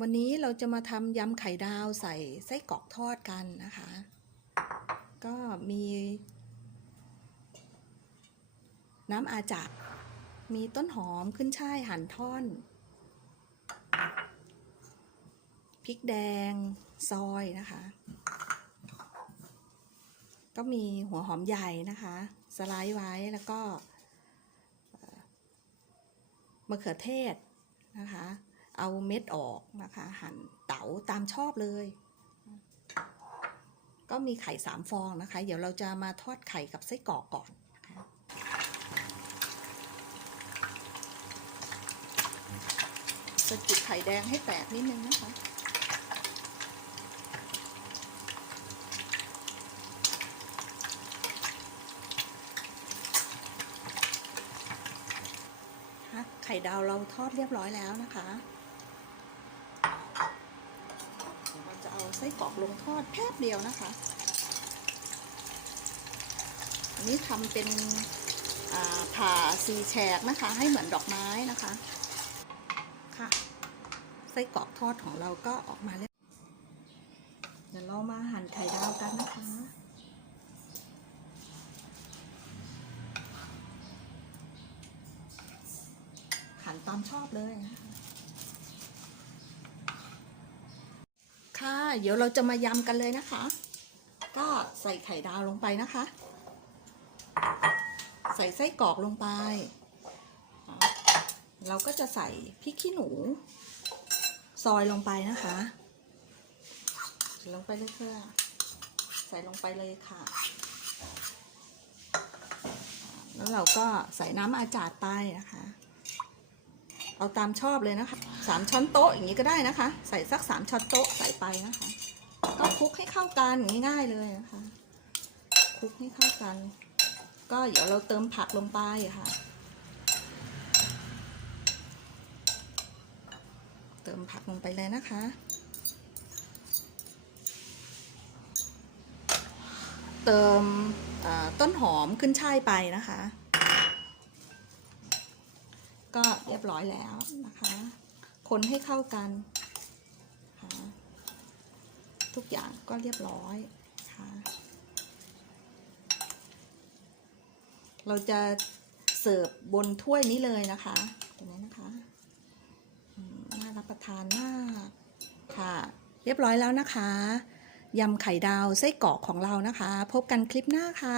วันนี้เราจะมาทำยำไข่ดาวใส่ไส้กรอกทอดกันนะคะ ก็มี น้ำอาจาดมีต้นหอมขึ้นช่ายหั่นท่อน พริกแดง ซอยนะคะ ก็มีหัวหอมใหญ่นะคะ สไลด์ไว้แล้วก็มะเขือเทศนะคะ เอาเม็ดออกนะคะ หั่นเต๋าตามชอบเลย ก็มีไข่สามฟองนะคะ เดี๋ยวเราจะมาทอดไข่กับไส้กรอกก่อนนะคะจะจุดไข่แดงให้แตกนิดนึงนะคะค่ะไข่ดาวเราทอดเรียบร้อยแล้วนะคะเดี๋ยวเราจะเอกลงทอดแป๊บเดียวนะคะ อันนี้ทำเป็นผ่าซีแฉกนะคะ ให้เหมือนดอกไม้นะคะค่ะไส้กรอกทอดของเราก็ออกมาแล้วเดี๋ยวเรามาหั่นไข่ดาวกันนะคะ หั่นตามชอบเลยนะคะค่ะ เดี๋ยวเราจะมายำกันเลยนะคะ ก็ใส่ไข่ดาวลงไปนะคะ ใส่ไส้กรอกลงไป เราก็จะใส่พริกขี้หนู ซอยลงไปนะคะใส่ลงไปเลยค่ะใส่ลงไปเลยค่ะ แล้วเราก็ใส่น้ำอาจาดไปนะคะ เอาตามชอบเลยนะคะสามช้อนโต๊ะอย่างนี้ก็ได้นะคะ ใส่สักสามช้อนโต๊ะใส่ไปนะคะ ก็คลุกให้เข้ากันง่ายๆเลยนะคะคลุกให้เข้ากัน ก็เดี๋ยวเราเติมผักลงไปค่ะ เติมผักลงไปเลยนะคะเติมต้นหอมขึ้นช่ายไปนะคะ ก็เรียบร้อยแล้วนะคะ คนให้เข้ากันนะคะทุกอย่างก็เรียบร้อยนะคะเราจะเสิร์ฟบนถ้วยนี้เลยนะคะตรงนี้นะคะน่ารับประทานมากค่ะ เรียบร้อยแล้วนะคะยำไข่ดาวไส้กรอกของเรานะคะ พบกันคลิปหน้าค่ะ